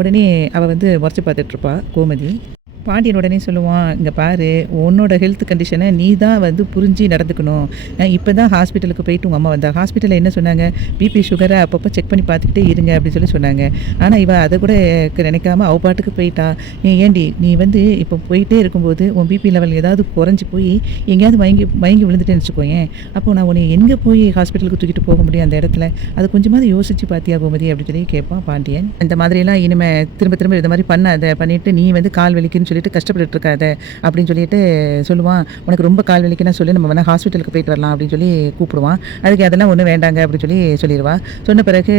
உடனே அவள் வந்து முறைச்சி பார்த்துட்ருப்பா கோமதி. பாண்டியன் உடனே சொல்லுவான், "இங்கே பாரு, உன்னோட ஹெல்த் கண்டிஷனை நீ தான் வந்து புரிஞ்சு நடந்துக்கணும். இப்போ தான் ஹாஸ்பிட்டலுக்கு போயிட்டு உங்கள் அம்மா வந்தா. ஹாஸ்பிட்டலில் என்ன சொன்னாங்க, பிபி சுகரை அப்பப்போ செக் பண்ணி பார்த்துக்கிட்டே இருங்க அப்படின்னு சொன்னாங்க. ஆனால் இவள் அதை கூட நினைக்காம அவள் பாட்டுக்கு போயிட்டா. ஏண்டி நீ வந்து இப்போ போயிட்டே இருக்கும்போது உன் பிபி லெவல் ஏதாவது குறைஞ்சி போய் எங்கேயாவது மயங்கி மயங்கி விழுந்துட்டேன்னு வச்சுக்கோயேன், அப்போ நான் உன்னை எங்கே போய் ஹாஸ்பிட்டலுக்கு தூக்கிட்டு போக முடியும் அந்த இடத்துல? அதை கொஞ்சமாவது யோசிச்சு பார்த்தியா கோமதி?" அப்படின்னு கேட்பான் பாண்டியன். இந்த மாதிரியெல்லாம் இனிமேல் திரும்ப திரும்ப இது மாதிரி பண்ணாத, பண்ணிவிட்டு நீ வந்து கால் வலிக்குன்னு சொல்லிட்டு கஷ்டப்பட்டு இருக்காத அப்படின்னு சொல்லிட்டு சொல்லுவான். "உனக்கு ரொம்ப கால் வலிக்குன்னா சொல்லி நம்ம வேணால் ஹாஸ்பிட்டலுக்கு போயிட்டு வரலாம்" அப்படின்னு சொல்லி கூப்பிடுவான். அதுக்கு அதெல்லாம் ஒன்றும் வேண்டாங்க அப்படின்னு சொல்லிடுவா. சொன்ன பிறகு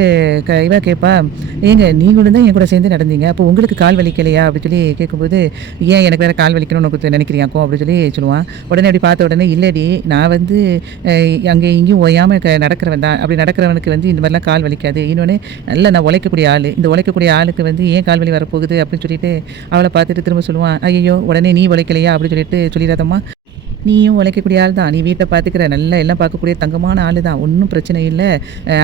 இவா கேட்பா, "ஏங்க நீங்களும் தான் என் கூட சேர்ந்து நடந்தீங்க, அப்போ உங்களுக்கு கால் வலிக்கலையா?" அப்படின்னு கேட்கும்போது, "ஏன் எனக்கு வேறு கால் வலிக்கணும்னு உனக்கு நினைக்கிறியாக்கும்?" அப்படின்னு சொல்லுவான். உடனே அப்படி பார்த்த உடனே, "இல்லடி, நான் வந்து அங்கே இங்கேயும் ஓயாமல் நடக்கிறவன் தான். அப்படி நடக்கிறவனுக்கு வந்து இந்த மாதிரிலாம் கால் வலிக்காது. இன்னொன்று நல்லா நான் உழைக்கக்கூடிய ஆள், இந்த உழைக்கக்கூடிய ஆளுக்கு வந்து ஏன் கால் வலி வரப்போகுது?" அப்படின்னு சொல்லிட்டு அவளை பார்த்துட்டு திரும்ப சொல்லுவான், "ஐயோ, உடனே நீ உழைக்கலையா அப்படின்னு சொல்லிட்டு சொல்லிடாதம்மா. நீயும் உழைக்கக்கூடிய ஆள் தான், நீ வீட்டை பார்த்துக்கிற, நல்லா எல்லாம் பார்க்கக்கூடிய தங்கமான ஆள் தான், ஒன்றும் பிரச்சனை இல்லை.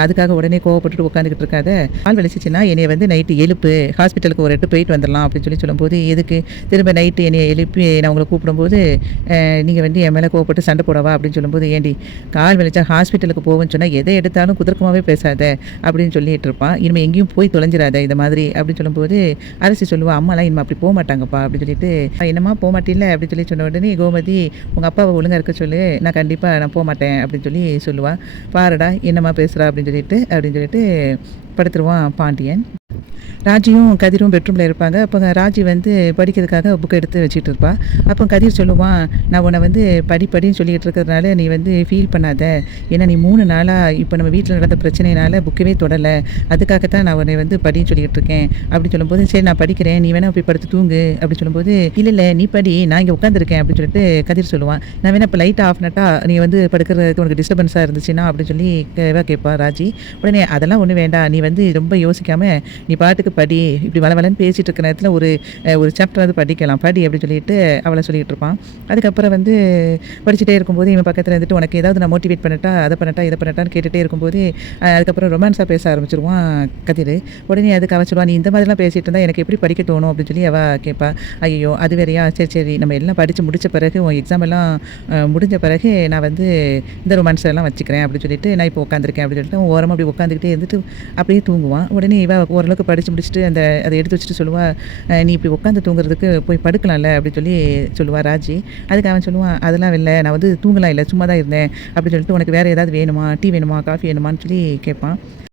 அதுக்காக உடனே கோவப்பட்டுட்டு உட்காந்துக்கிட்டு இருக்காத. கால் வலிச்சிச்சுன்னா என்னைய வந்து நைட்டு எழுப்பு, ஹாஸ்பிட்டலுக்கு ஒரு எட்டு போயிட்டு வந்துடலாம்" அப்படின்னு சொல்லும்போது, "எதுக்கு திரும்ப நைட்டு என்னைய எழுப்பி நான் உங்களை கூப்பிடும்போது நீங்கள் வந்து என் மேலே கோவப்பட்டு சண்டை போடவா?" அப்படின்னு சொல்லும்போது, "ஏண்டி கால் வலிச்சா ஹாஸ்பிட்டலுக்கு போவேன்னு சொன்னால் எதை எடுத்தாலும் குதர்க்கமாகவே பேசாத" அப்படின்னு சொல்லிட்டு இருப்பான். "இனிமேல் எங்கேயும் போய் தொலைஞ்சிடாத இந்த மாதிரி" அப்படின்னு சொல்லும்போது அரசி சொல்லுவா, "அம்மாலாம் இனிமேல் அப்படி போக மாட்டாங்கப்பா" அப்படின்னு சொல்லிட்டு, "என்னம்மா போக மாட்டில்ல?" அப்படின்னு சொன்ன உடனே கோமதி, "உங்கள் அப்பாவை ஒழுங்காக இருக்க சொல்லு, நான் கண்டிப்பாக நான் போக மாட்டேன்" அப்படின்னு சொல்லுவாள். "பாருடா என்னம்மா பேசுகிறா" அப்படின்னு சொல்லிட்டு படுத்துருவான் பாண்டியன். ராஜியும் கதிரும் பெட்ரூமில் இருப்பாங்க. அப்போ ராஜி வந்து படிக்கிறதுக்காக புக்கை எடுத்து வச்சுட்டு இருப்பாள். அப்போ கதிர் சொல்லுவான், "நான் உன்னை வந்து படின்னு சொல்லிகிட்டு இருக்கிறதுனால நீ வந்து ஃபீல் பண்ணாத. ஏன்னா நீ 3 நாளாக இப்போ நம்ம வீட்டில் நடந்த பிரச்சனையினால புக்கவே தொடலை, அதுக்காகத்தான் நான் உன்னை வந்து படின்னு சொல்லிகிட்டு இருக்கேன்" அப்படின்னு சொல்லும்போது, "சரி நான் படிக்கிறேன், நீ வேணா போய் படுத்து தூங்கு" அப்படின்னு சொல்லும்போது, "இல்லை நீ படி, நான் இங்கே உட்காந்துருக்கேன்" அப்படின்னு சொல்லிட்டு கதிர் சொல்லுவான். "நான் வேணா இப்போ லைட்டாக ஆஃப் நட்டா நீ வந்து படுக்கிறதுக்கு உனக்கு டிஸ்டர்பன்ஸாக இருந்துச்சுன்னா" அப்படின்னு சொல்லி கேட்பா ராஜி. உடனே, "அதெல்லாம் ஒன்றும் வேண்டாம், நீ வந்து ரொம்ப யோசிக்காமல் நீ பாட்டுக்கு படி, இப்படி வளவலன்னு பேசிகிட்டு இருக்கிற நேரத்தில் ஒரு சாப்டர் வந்து படிக்கலாம், படி" அப்படின்னு சொல்லிட்டு அவளை சொல்லிகிட்டு இருப்பான். அதுக்கப்புறம் வந்து படிச்சுட்டே இருக்கும்போது இவன் பக்கத்தில் இருந்துட்டு, "உனக்கு ஏதாவது நான் மோட்டிவேட் பண்ணட்டா, அதை பண்ணட்டா, இதை பண்ணட்டான்னு" கேட்டுகிட்டே இருக்கும்போது அதுக்கப்புறம் ரொமான்ஸாக பேச ஆரம்பிச்சிருவான் கதிர். உடனே அதுக்கு அவன் சொல்லுவான், "நீ இந்த மாதிரிலாம் பேசிகிட்டு இருந்தால் எனக்கு எப்படி படிக்க தோணும்" அப்படின்னு சொல்லி அவள் கேட்பா. "ஐயோ, அது வேறையா, சரி நம்ம எல்லாம் படித்து முடித்த பிறகு, உன் எக்ஸாம் எல்லாம் முடிஞ்ச பிறகு நான் வந்து இந்த ரொமான்ஸ் எல்லாம் வச்சுக்கிறேன்" அப்படின்னு சொல்லிட்டு, "நான் இப்போ உட்காந்துருக்கேன்" அப்படின்னு சொல்லிட்டு ஓரமாக அப்படி உட்காந்துக்கிட்டே இருந்துட்டு அப்படியே தூங்குவான். உடனே இவன் ஓரளவுக்கு படித்து முடிச்சுட்டு அதை எடுத்து வச்சுட்டு சொல்லுவா, "நீ இப்படி உட்காந்து தூங்குறதுக்கு போய் படுக்கலாம்ல" அப்படின்னு சொல்லுவா ராஜி. அதுக்கு அவன் சொல்லுவான், "அதெல்லாம் இல்லை, நான் வந்து தூங்கலாம் இல்லை, சும்மா தான் இருந்தேன்" அப்படின்னு சொல்லிட்டு, "உனக்கு வேறு ஏதாவது வேணுமா, டீ வேணுமா, காஃபி வேணுமான்னு" சொல்லி கேட்பான்.